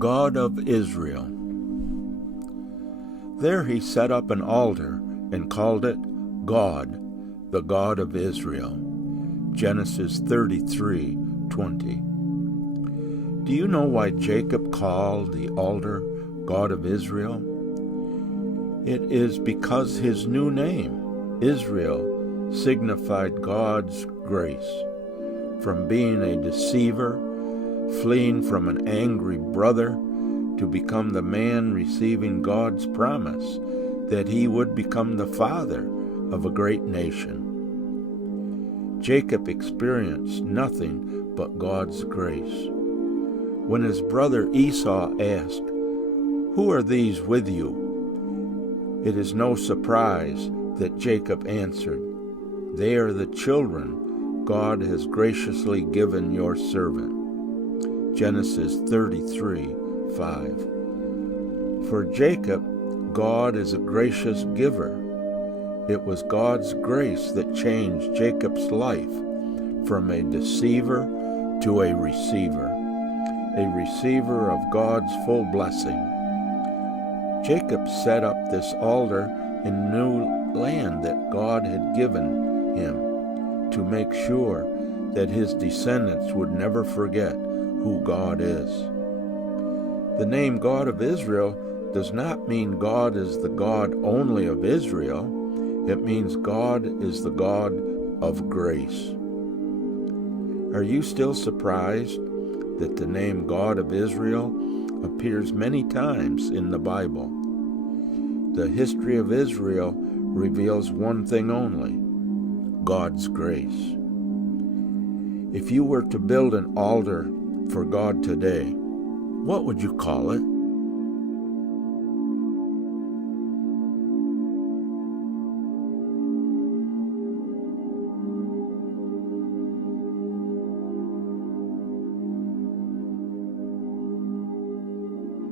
God of Israel. There he set up an altar and called it God, the God of Israel. Genesis 33:20. Do you know why Jacob called the altar God of Israel? It is because his new name, Israel, signified God's grace. From being a deceiver, fleeing from an angry brother, to become the man receiving God's promise that he would become the father of a great nation. Jacob experienced nothing but God's grace. When his brother Esau asked, "Who are these with you?" it is no surprise that Jacob answered, "They are the children God has graciously given your servant." Genesis 33:5. For Jacob, God is a gracious giver. It was God's grace that changed Jacob's life from a deceiver to a receiver of God's full blessing. Jacob set up this altar in new land that God had given him to make sure that his descendants would never forget who God is. The name God of Israel does not mean God is the God only of Israel. It means God is the God of grace. Are you still surprised that the name God of Israel appears many times in the Bible? The history of Israel reveals one thing only: God's grace. If you were to build an altar for God today, what would you call it?